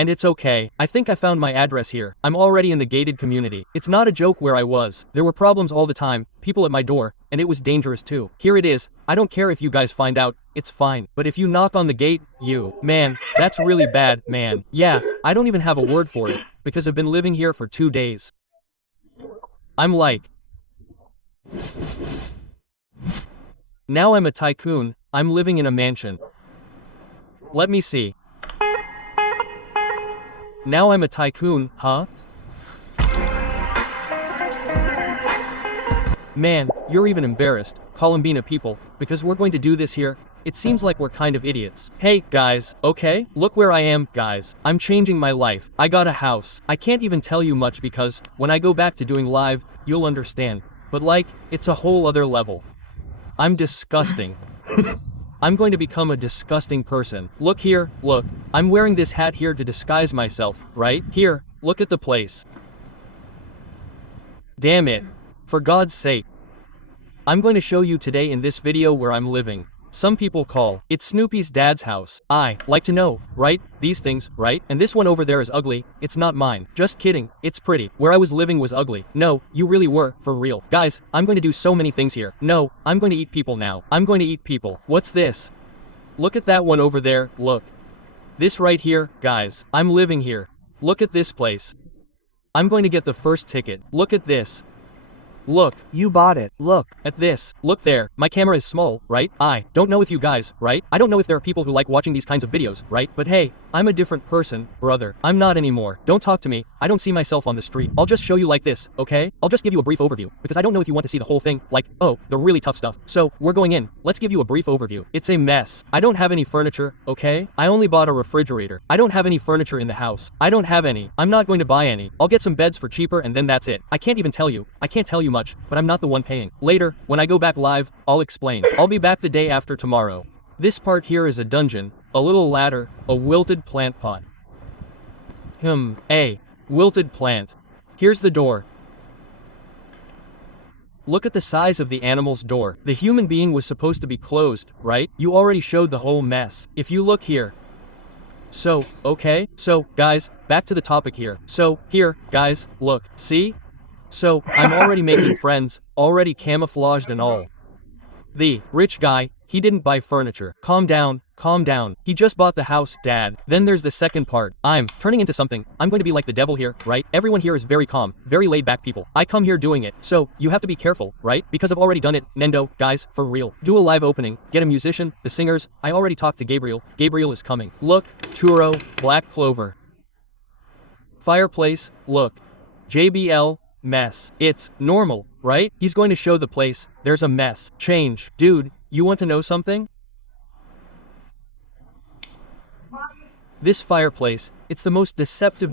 And it's okay. I think I found my address here. I'm already in the gated community. It's not a joke where I was. There were problems all the time, people at my door, and it was dangerous too. Here it is. I don't care if you guys find out, it's fine. But if you knock on the gate, man, that's really bad, man. Yeah, I don't even have a word for it, because I've been living here for 2 days. I'm like, now I'm a tycoon, I'm living in a mansion. Let me see. Now I'm a tycoon, huh? Man, you're even embarrassed, Columbina people, because we're going to do this here. It seems like we're kind of idiots. Hey, guys, okay? Look where I am, guys. I'm changing my life. I got a house. I can't even tell you much because, when I go back to doing live, you'll understand. But like, it's a whole other level. I'm disgusting. I'm going to become a disgusting person. Look here, look. I'm wearing this hat here to disguise myself, right? Here, look at the place. Damn it. For God's sake. I'm going to show you today in this video where I'm living. Some people call it Snoopy's dad's house. I like to know, right? These things, right? And this one over there is ugly. It's not mine. Just kidding. It's pretty. Where I was living was ugly. No, you really were, for real. Guys, I'm going to do so many things here. No, I'm going to eat people now. I'm going to eat people. What's this? Look at that one over there, look. This right here, guys. I'm living here. Look at this place. I'm going to get the first ticket. Look at this. Look. You bought it. Look. At this. Look there. My camera is small, right? I don't know if you guys, right? I don't know if there are people who like watching these kinds of videos, right? But hey, I'm a different person, brother. I'm not anymore. Don't talk to me. I don't see myself on the street. I'll just show you like this, okay? I'll just give you a brief overview, because I don't know if you want to see the whole thing, like, oh, the really tough stuff. So, we're going in. Let's give you a brief overview. It's a mess. I don't have any furniture, okay? I only bought a refrigerator. I don't have any furniture in the house. I don't have any. I'm not going to buy any. I'll get some beds for cheaper and then that's it. I can't even tell you. I can't tell you much, but I'm not the one paying. Later, when I go back live, I'll explain. I'll be back the day after tomorrow. This part here is a dungeon, a little ladder, a wilted plant pot. A wilted plant. Here's the door. Look at the size of the animal's door. The human being was supposed to be closed, right? You already showed the whole mess. If you look here. So, okay? So, guys, back to the topic here. So, here, guys, look, see? So, I'm already making friends, already camouflaged and all. The rich guy, he didn't buy furniture. Calm down, calm down. He just bought the house, Dad. Then there's the second part. I'm turning into something. I'm going to be like the devil here, right? Everyone here is very calm, very laid back people. I come here doing it. So, you have to be careful, right? Because I've already done it. Nendo, guys, for real. Do a live opening, get a musician, the singers. I already talked to Gabriel. Gabriel is coming. Look, Turo, Black Clover. Fireplace, look. JBL, mess. It's normal, right? He's going to show the place. There's a mess. Change. Dude, you want to know something? This fireplace, it's the most deceptive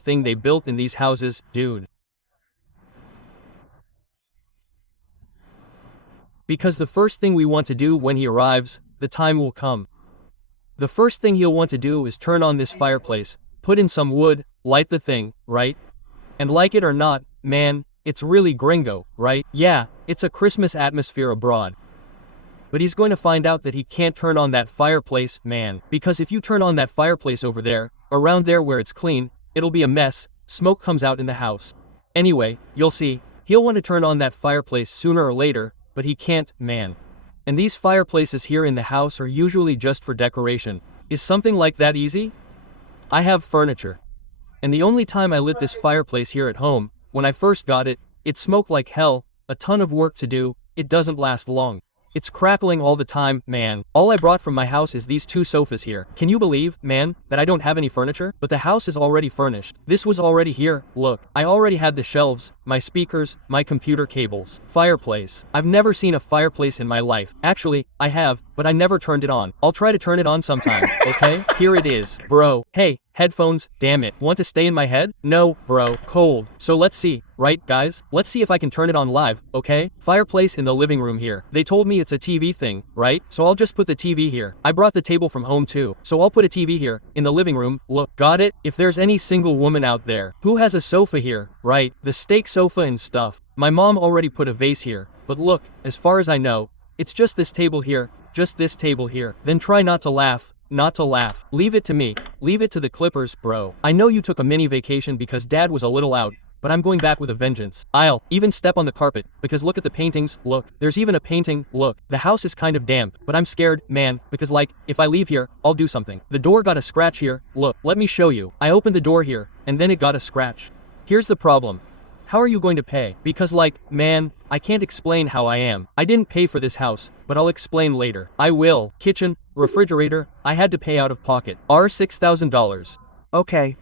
thing they built in these houses, dude. Because the first thing we want to do when he arrives, the time will come. The first thing he'll want to do is turn on this fireplace, put in some wood, light the thing, right? And like it or not, man, it's really gringo, right? Yeah, it's a Christmas atmosphere abroad. But he's going to find out that he can't turn on that fireplace, man. Because if you turn on that fireplace over there, around there where it's clean, it'll be a mess, smoke comes out in the house. Anyway, you'll see, he'll want to turn on that fireplace sooner or later, but he can't, man. And these fireplaces here in the house are usually just for decoration. Is something like that easy? I have furniture. And the only time I lit this fireplace here at home, when I first got it, it smoked like hell, a ton of work to do, it doesn't last long. It's crackling all the time, man. All I brought from my house is these 2 sofas here. Can you believe, man, that I don't have any furniture? But the house is already furnished. This was already here, look. I already had the shelves, my speakers, my computer cables. Fireplace. I've never seen a fireplace in my life. Actually, I have, but I never turned it on. I'll try to turn it on sometime, okay? Here it is. Bro. Hey, headphones, damn it. Want to stay in my head? No, bro. Cold. So let's see. Right, guys? Let's see if I can turn it on live, okay? Fireplace in the living room here. They told me it's a TV thing, right? So I'll just put the TV here. I brought the table from home too. So I'll put a TV here, in the living room. Look, got it? If there's any single woman out there who has a sofa here, right? The steak sofa and stuff. My mom already put a vase here. But look, as far as I know, it's just this table here. Just this table here. Then try not to laugh, not to laugh. Leave it to me. Leave it to the Clippers, bro. I know you took a mini vacation because dad was a little out, but I'm going back with a vengeance. I'll even step on the carpet, because look at the paintings, look. There's even a painting, look. The house is kind of damp, but I'm scared, man, because like, if I leave here, I'll do something. The door got a scratch here, look. Let me show you. I opened the door here, and then it got a scratch. Here's the problem. How are you going to pay? Because like, man, I can't explain how I am. I didn't pay for this house, but I'll explain later. I will. Kitchen, refrigerator, I had to pay out of pocket. $6,000. Okay.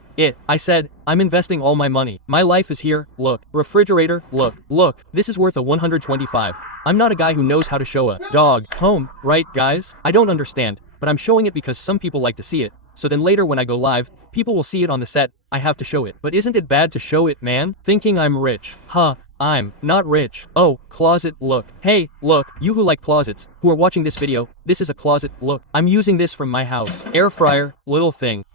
I said, I'm investing all my money. My life is here, look. Refrigerator, look. This is worth a 125. I'm not a guy who knows how to show a dog home, right guys? I don't understand, but I'm showing it because some people like to see it. So then later when I go live, people will see it on the set, I have to show it. But isn't it bad to show it, man? Thinking I'm rich. Huh, I'm not rich. Oh, closet, look. Hey, look, you who like closets, who are watching this video, this is a closet, look. I'm using this from my house. Air fryer, little thing.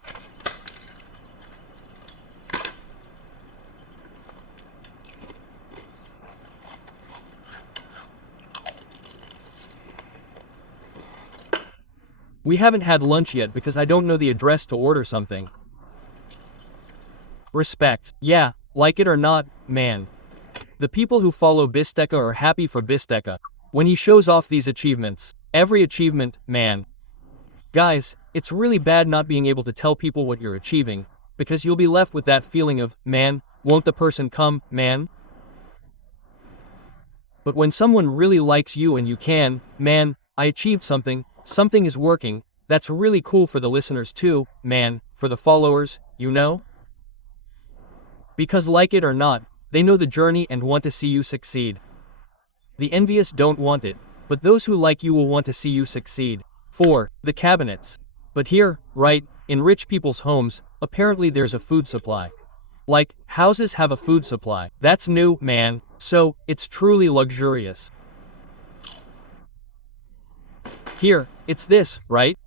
We haven't had lunch yet because I don't know the address to order something. Respect. Yeah, like it or not, man. The people who follow Bistecone are happy for Bistecone when he shows off these achievements. Every achievement, man. Guys, it's really bad not being able to tell people what you're achieving, because you'll be left with that feeling of, man, won't the person come, man? But when someone really likes you and you can, man, I achieved something, something is working, that's really cool for the listeners too, man, for the followers, you know? Because like it or not, they know the journey and want to see you succeed. The envious don't want it, but those who like you will want to see you succeed. 4. The cabinets. But here, right, in rich people's homes, apparently there's a food supply. Like, houses have a food supply. That's new, man, so, it's truly luxurious. Here, it's this, right?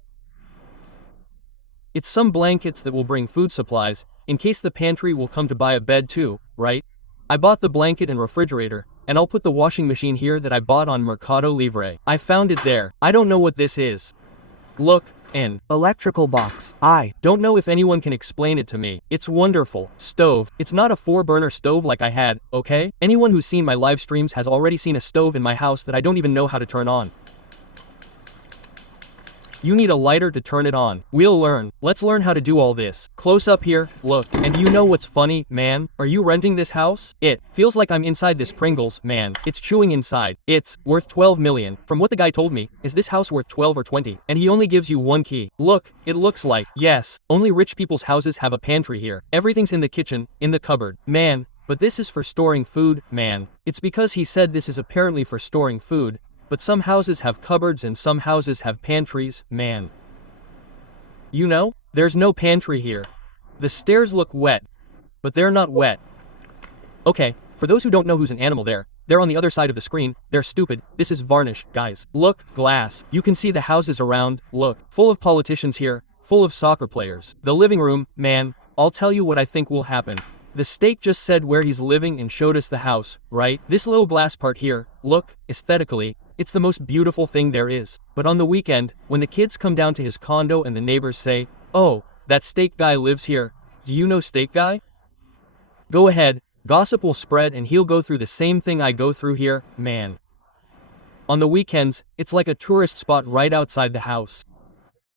It's some blankets that will bring food supplies, in case the pantry will come to buy a bed too, right? I bought the blanket and refrigerator, and I'll put the washing machine here that I bought on Mercado Libre. I found it there. I don't know what this is. Look, an electrical box. I don't know if anyone can explain it to me. It's wonderful. Stove. It's not a 4-burner stove like I had, okay? Anyone who's seen my live streams has already seen a stove in my house that I don't even know how to turn on. You need a lighter to turn it on. We'll learn. Let's learn how to do all this. Close up here, look. And you know what's funny, man? Are you renting this house? It feels like I'm inside this Pringles, man. It's chewing inside. It's worth 12 million. From what the guy told me, is this house worth 12 or 20? And he only gives you one key. Look, it looks like, yes, only rich people's houses have a pantry here. Everything's in the kitchen, in the cupboard. Man, but this is for storing food, man. It's because he said this is apparently for storing food. But some houses have cupboards and some houses have pantries, man. You know, there's no pantry here. The stairs look wet, but they're not wet. Okay, for those who don't know who's an animal there, they're on the other side of the screen, they're stupid, this is varnish, guys. Look, glass. You can see the houses around, look, full of politicians here, full of soccer players. The living room, man, I'll tell you what I think will happen. The steak just said where he's living and showed us the house, right? This little glass part here, look, aesthetically, it's the most beautiful thing there is. But on the weekend, when the kids come down to his condo and the neighbors say, oh, that steak guy lives here, do you know steak guy? Go ahead, gossip will spread and he'll go through the same thing I go through here, man. On the weekends, it's like a tourist spot right outside the house.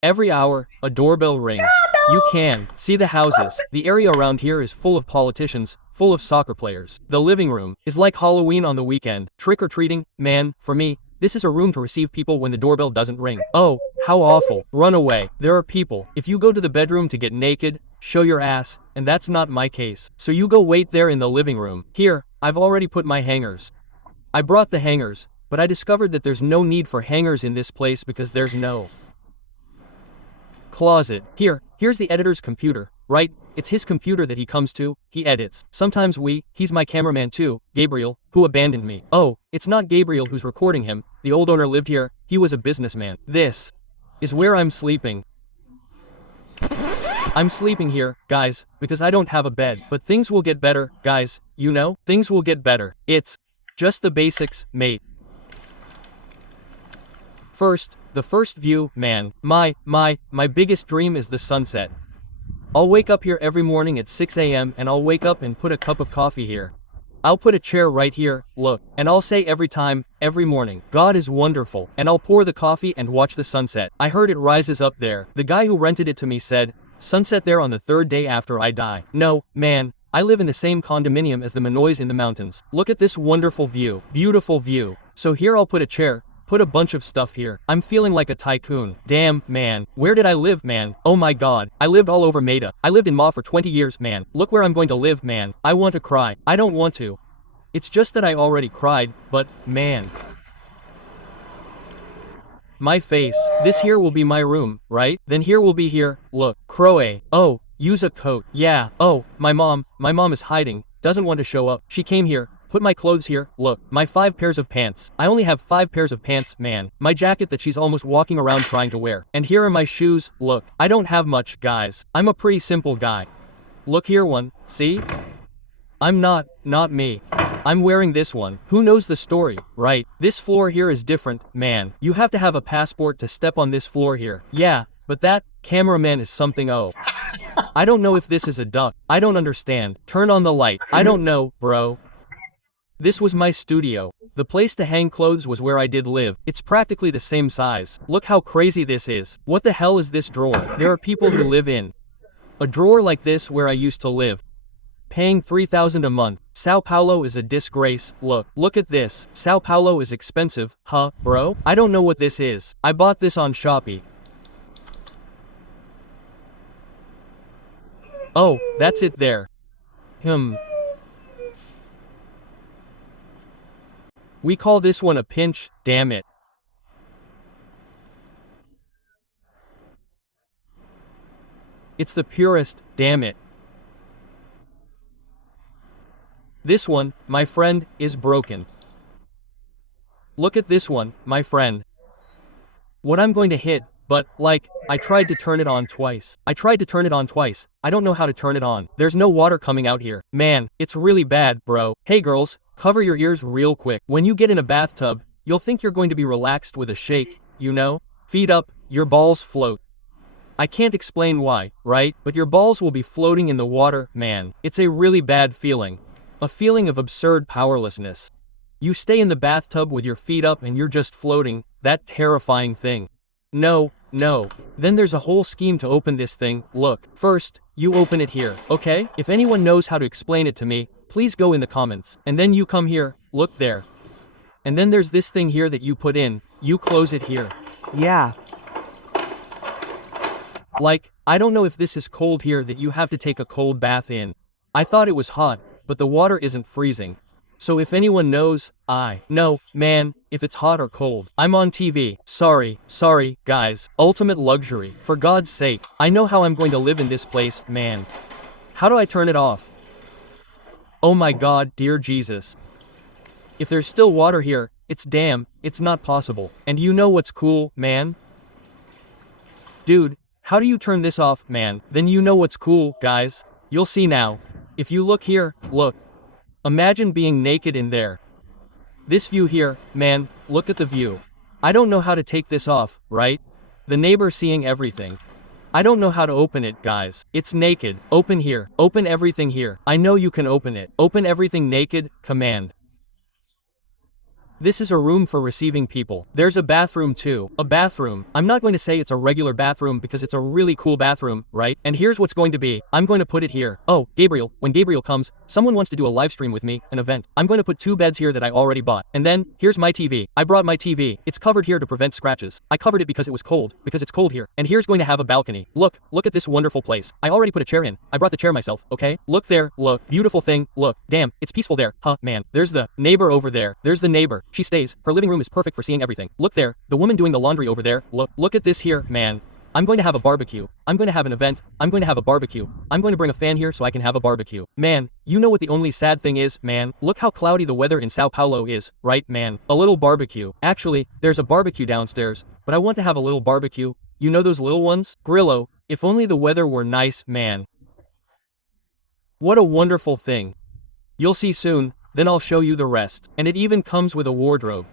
Every hour, a doorbell rings. You can see the houses. The area around here is full of politicians, full of soccer players. The living room is like Halloween on the weekend. Trick-or-treating, man, for me, this is a room to receive people when the doorbell doesn't ring. Oh, how awful. Run away. There are people. If you go to the bedroom to get naked, show your ass, and that's not my case. So you go wait there in the living room. Here, I've already put my hangers. I brought the hangers, but I discovered that there's no need for hangers in this place because there's no closet. Here's the editor's computer, right? It's his computer that he comes to, he edits. Sometimes he's my cameraman too, Gabriel, who abandoned me. Oh, it's not Gabriel who's recording him, the old owner lived here, he was a businessman. This is where I'm sleeping. I'm sleeping here, guys, because I don't have a bed. But things will get better, guys, you know? Things will get better. It's just the basics, mate. The first view, man. My biggest dream is the sunset. I'll wake up here every morning at 6 a.m. and I'll wake up and put a cup of coffee here. I'll put a chair right here, look, and I'll say every time, every morning, God is wonderful, and I'll pour the coffee and watch the sunset. I heard it rises up there. The guy who rented it to me said, sunset there on the third day after I die. No, man, I live in the same condominium as the Minoys in the mountains. Look at this wonderful view. Beautiful view. So here I'll put a chair, put a bunch of stuff here. I'm feeling like a tycoon. Damn, man. Where did I live, man? Oh my god. I lived all over Maida. I lived in Ma for 20 years, man. Look where I'm going to live, man. I want to cry. I don't want to. It's just that I already cried, but, man. My face. This here will be my room, right? Then here will be here. Look. Crowe. Oh, use a coat. Yeah. Oh, my mom is hiding. Doesn't want to show up. She came here. Put my clothes here, look, my 5 pairs of pants. I only have 5 pairs of pants, man. My jacket that she's almost walking around trying to wear. And here are my shoes, look. I don't have much, guys. I'm a pretty simple guy. Look here one, see? I'm not me. I'm wearing this one. Who knows the story, right? This floor here is different, man. You have to have a passport to step on this floor here. Yeah, but that cameraman is something oh. I don't know if this is a duck. I don't understand. Turn on the light. I don't know, bro. This was my studio. The place to hang clothes was where I did live. It's practically the same size. Look how crazy this is. What the hell is this drawer? There are people who live in a drawer like this where I used to live. Paying $3,000 a month. Sao Paulo is a disgrace. Look at this. Sao Paulo is expensive, huh, bro? I don't know what this is. I bought this on Shopee. Oh, that's it there. We call this one a pinch, damn it. It's the purest, damn it. This one, my friend, is broken. Look at this one, my friend. What I'm going to hit, but, like, I tried to turn it on twice. I don't know how to turn it on. There's no water coming out here. Man, it's really bad, bro. Hey girls, cover your ears real quick. When you get in a bathtub, you'll think you're going to be relaxed with a shake, you know? Feet up, your balls float. I can't explain why, right? But your balls will be floating in the water, man. It's a really bad feeling. A feeling of absurd powerlessness. You stay in the bathtub with your feet up and you're just floating, that terrifying thing. No. Then there's a whole scheme to open this thing. Look, first, you open it here, okay? If anyone knows how to explain it to me, please go in the comments. And then you come here, look there. And then there's this thing here that you put in, you close it here. Yeah. Like, I don't know if this is cold here that you have to take a cold bath in. I thought it was hot, but the water isn't freezing. So if anyone knows, no, man, if it's hot or cold. I'm on TV. Sorry, guys. Ultimate luxury. For God's sake. I know how I'm going to live in this place, man. How do I turn it off? Oh my god, dear Jesus. If there's still water here, it's not possible. And you know what's cool, man? Dude, how do you turn this off, man? Then you know what's cool, guys. You'll see now. If you look here, look. Imagine being naked in there. This view here, man, look at the view. I don't know how to take this off, right? The neighbor seeing everything. I don't know how to open it, guys. It's naked. Open here. Open everything here. I know you can open it. Open everything naked, command. This is a room for receiving people. There's a bathroom too. A bathroom. I'm not going to say it's a regular bathroom because it's a really cool bathroom, right? And here's what's going to be. I'm going to put it here. Oh, Gabriel, when Gabriel comes, someone wants to do a live stream with me, an event. I'm going to put 2 beds here that I already bought. And then, here's my TV. I brought my TV. It's covered here to prevent scratches. I covered it because it was cold, because it's cold here. And here's going to have a balcony. Look at this wonderful place. I already put a chair in. I brought the chair myself, okay? Look there, look. Beautiful thing, look. Damn, it's peaceful there, huh, man. There's the neighbor over there. There's the neighbor. She stays. Her living room is perfect for seeing everything. Look there, the woman doing the laundry over there. Look at this here, man. I'm going to have a barbecue. I'm going to have an event. I'm going to have a barbecue. I'm going to bring a fan here so I can have a barbecue. Man, you know what the only sad thing is, man? Look how cloudy the weather in Sao Paulo is, right, man? A little barbecue. Actually, there's a barbecue downstairs, but I want to have a little barbecue. You know those little ones? Grillo. If only the weather were nice, man. What a wonderful thing. You'll see soon, then I'll show you the rest. And it even comes with a wardrobe.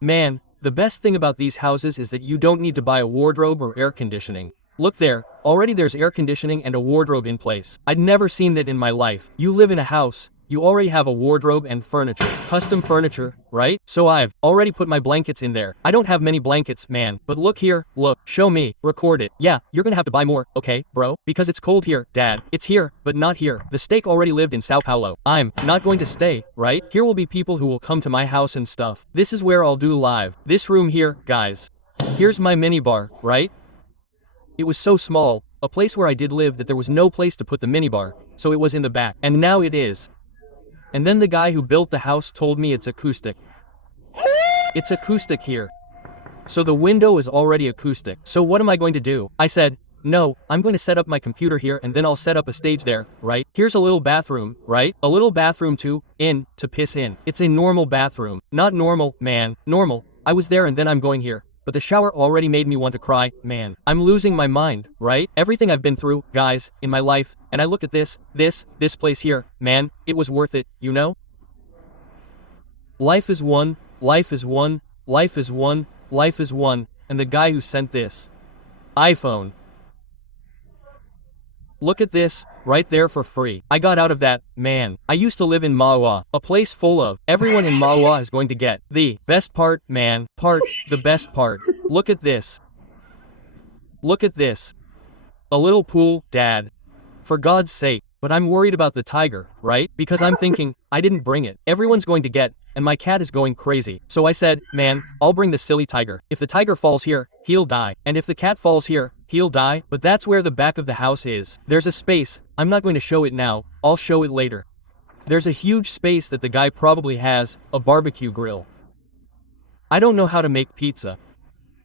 Man, The best thing about these houses is that you don't need to buy a wardrobe or air conditioning. Look there, already there's air conditioning and a wardrobe in place. I'd never seen that in my life. You live in a house, you already have a wardrobe and furniture. Custom furniture, right? So I've already put my blankets in there. I don't have many blankets, man. But look here, look, show me, record it. Yeah, you're gonna have to buy more, okay, bro? Because it's cold here, dad. It's here, but not here. The steak already lived in Sao Paulo. I'm not going to stay, right? Here will be people who will come to my house and stuff. This is where I'll do live. This room here, guys. Here's my minibar, right? It was so small, a place where I did live, that there was no place to put the minibar, so it was in the back. And now it is. And then the guy who built the house told me it's acoustic. It's acoustic here. So the window is already acoustic. So what am I going to do? I said, no, I'm going to set up my computer here and then I'll set up a stage there, right? Here's a little bathroom, right? A little bathroom to piss in. It's a normal bathroom. Not normal, man, normal. I was there and then I'm going here. But the shower already made me want to cry, man. I'm losing my mind, right? Everything I've been through, guys, in my life, and I look at this place here, man, it was worth it, you know? Life is one, life is one, life is one, life is one, and the guy who sent this iPhone. Look at this, right there for free. I got out of that, man. I used to live in Mawa, a place full of, everyone in Mawa is going to get the best part, man, the best part. Look at this. Look at this. A little pool, dad. For God's sake. But I'm worried about the tiger, right? Because I'm thinking, I didn't bring it. Everyone's going to get, and my cat is going crazy. So I said, man, I'll bring the silly tiger. If the tiger falls here, he'll die. And if the cat falls here, he'll die. But that's where the back of the house is. There's a space. I'm not going to show it now. I'll show it later. There's a huge space that the guy probably has, a barbecue grill. I don't know how to make pizza.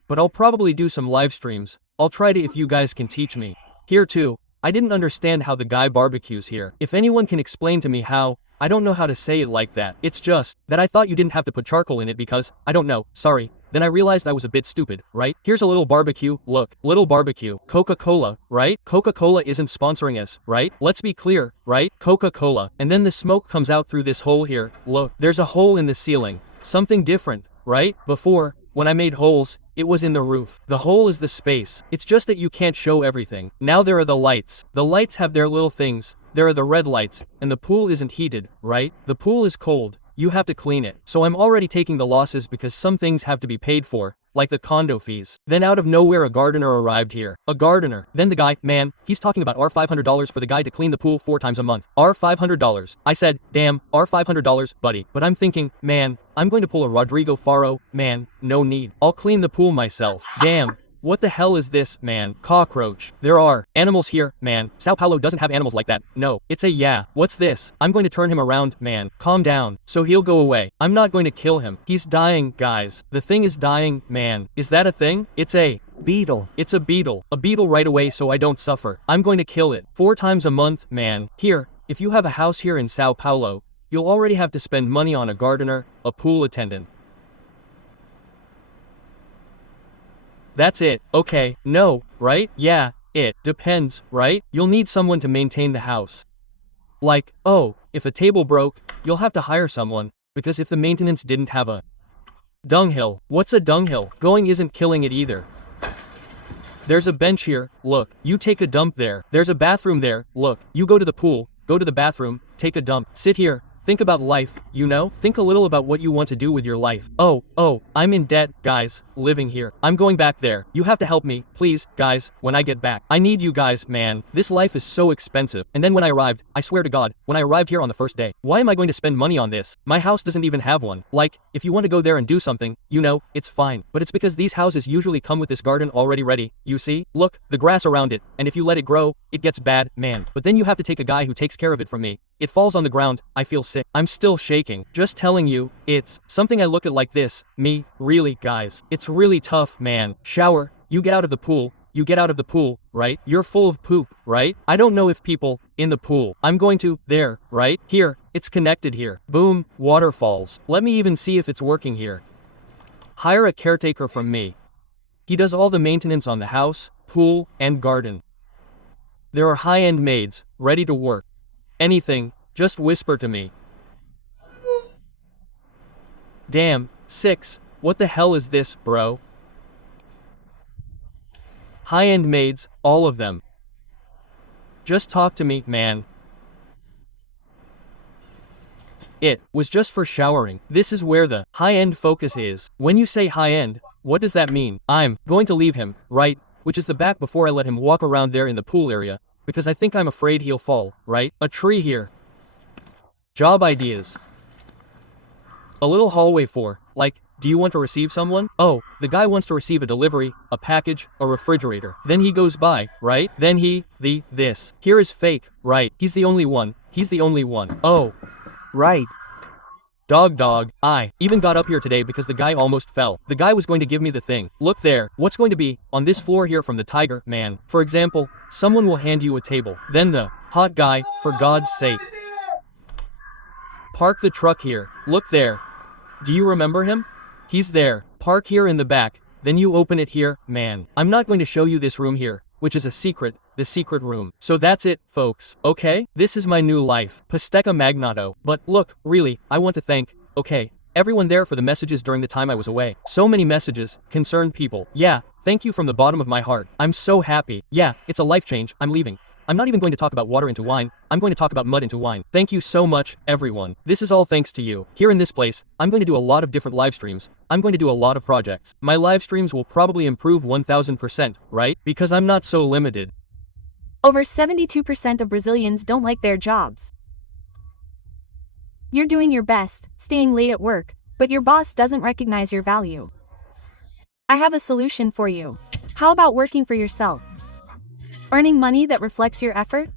But I'll probably do some live streams. I'll try to if you guys can teach me. Here too. I didn't understand how the guy barbecues here. If anyone can explain to me how, I don't know how to say it like that. It's just that I thought you didn't have to put charcoal in it because, I don't know, sorry. Then I realized I was a bit stupid, right? Here's a little barbecue, look, little barbecue. Coca-Cola, right? Coca-Cola isn't sponsoring us, right? Let's be clear, right? Coca-Cola. And then the smoke comes out through this hole here. Look, there's a hole in the ceiling. Something different, right? Before, when I made holes, it was in the roof. The hole is the space. It's just that you can't show everything. Now there are the lights. The lights have their little things. There are the red lights, and the pool isn't heated, right? The pool is cold. You have to clean it. So I'm already taking the losses because some things have to be paid for, like the condo fees. Then out of nowhere a gardener arrived here. A gardener. Then the guy, man, he's talking about our $500 for the guy to clean the pool 4 times a month. Our $500. I said, damn, our $500, buddy. But I'm thinking, man, I'm going to pull a Rodrigo Faro, man, no need. I'll clean the pool myself. Damn. What the hell is this, man? Cockroach. There are animals here, man. Sao Paulo doesn't have animals like that. No, it's a yeah. What's this? I'm going to turn him around, man. Calm down. So he'll go away. I'm not going to kill him. He's dying, guys. The thing is dying, man. Is that a thing? It's a beetle. It's a beetle. A beetle right away so I don't suffer. I'm going to kill it. 4 times a month, man. Here, if you have a house here in Sao Paulo, you'll already have to spend money on a gardener, a pool attendant. That's it, okay, no, right? Yeah, it depends, right? You'll need someone to maintain the house. Like, oh, if a table broke, you'll have to hire someone, because if the maintenance didn't have a dunghill. What's a dunghill? Going isn't killing it either. There's a bench here, look, you take a dump there. There's a bathroom there, look, you go to the pool, go to the bathroom, take a dump, sit here. Think about life, you know? Think a little about what you want to do with your life. Oh, I'm in debt, guys, living here. I'm going back there. You have to help me, please, guys, when I get back. I need you guys, man. This life is so expensive. And then when I arrived, I swear to God, when I arrived here on the first day, why am I going to spend money on this? My house doesn't even have one. Like, if you want to go there and do something, you know, it's fine. But it's because these houses usually come with this garden already ready, you see? Look, the grass around it, and if you let it grow, it gets bad, man. But then you have to take a guy who takes care of it from me. It falls on the ground, I feel sick. I'm still shaking. Just telling you, it's something I look at like this. Me, really, guys. It's really tough, man. Shower, you get out of the pool, right? You're full of poop, right? I don't know if people in the pool. I'm going to, there, right? Here, it's connected here. Boom, waterfalls. Let me even see if it's working here. Hire a caretaker from me. He does all the maintenance on the house, pool, and garden. There are high-end maids, ready to work. Anything, just whisper to me. Damn, 6. What the hell is this, bro? High-end maids, all of them. Just talk to me, man. It was just for showering. This is where the high-end focus is. When you say high-end, what does that mean? I'm going to leave him, right? Which is the back before I let him walk around there in the pool area, because I think I'm afraid he'll fall, right? A tree here. Job ideas. A little hallway for, like, do you want to receive someone? Oh, the guy wants to receive a delivery, a package, a refrigerator. Then he goes by, right? Then this. Here is fake, right? He's the only one. He's the only one. Oh. Right. Dog. I even got up here today because the guy almost fell. The guy was going to give me the thing. Look there. What's going to be on this floor here from the tiger, man? For example, someone will hand you a table. Then the hot guy, for God's sake. Park the truck here. Look there. Do you remember him? He's there. Park here in the back. Then you open it here, man. I'm not going to show you this room here, which is a secret, the secret room. So that's it, folks. Okay? This is my new life. Bistecone magnato. But look, really, I want to thank, everyone there for the messages during the time I was away. So many messages, concerned people. Yeah, thank you from the bottom of my heart. I'm so happy. Yeah, it's a life change. I'm leaving. I'm not even going to talk about water into wine. I'm going to talk about mud into wine. Thank you so much, everyone. This is all thanks to you. Here in this place, I'm going to do a lot of different live streams. I'm going to do a lot of projects. My live streams will probably improve 1000%, right? Because I'm not so limited. Over 72% of Brazilians don't like their jobs. You're doing your best, staying late at work, but your boss doesn't recognize your value. I have a solution for you. How about working for yourself? Earning money that reflects your effort?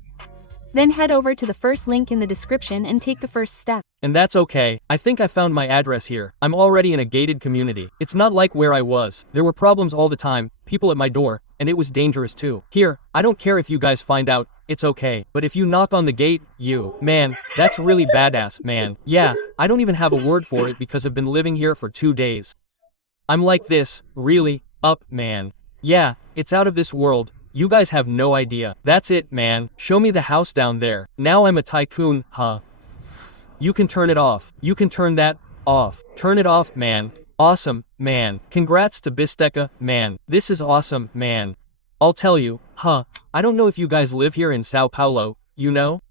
Then head over to the first link in the description and take the first step. And that's okay. I think I found my address here. I'm already in a gated community. It's not like where I was. There were problems all the time, people at my door, and it was dangerous too. Here, I don't care if you guys find out, it's okay. But if you knock on the gate, man, that's really badass, man. Yeah, I don't even have a word for it because I've been living here for 2 days. I'm like this, really, up, man. Yeah, it's out of this world. You guys have no idea. That's it, man. Show me the house down there. Now I'm a tycoon, huh? You can turn it off. You can turn that off. Turn it off, man. Awesome, man. Congrats to Bistecone, man. This is awesome, man. I'll tell you, I don't know if you guys live here in Sao Paulo, you know?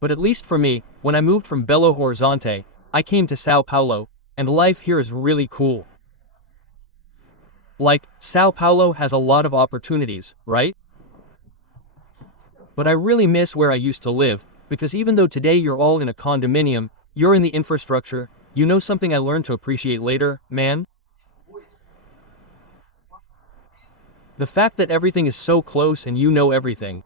But at least for me, when I moved from Belo Horizonte, I came to Sao Paulo, and life here is really cool. Like, Sao Paulo has a lot of opportunities, right? But I really miss where I used to live, because even though today you're all in a condominium, you're in the infrastructure, you know something I learned to appreciate later, man? The fact that everything is so close and you know everything.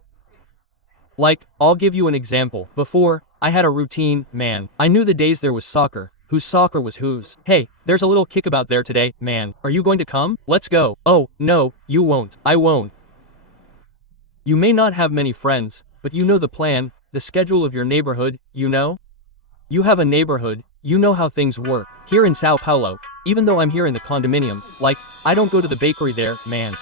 Like, I'll give you an example. Before, I had a routine, man. I knew the days there was soccer. Whose soccer was whose. Hey, there's a little kickabout there today, man. Are you going to come? Let's go. Oh, no, you won't. I won't. You may not have many friends, but you know the plan, the schedule of your neighborhood, you know? You have a neighborhood, you know how things work. Here in Sao Paulo, even though I'm here in the condominium, like, I don't go to the bakery there, man.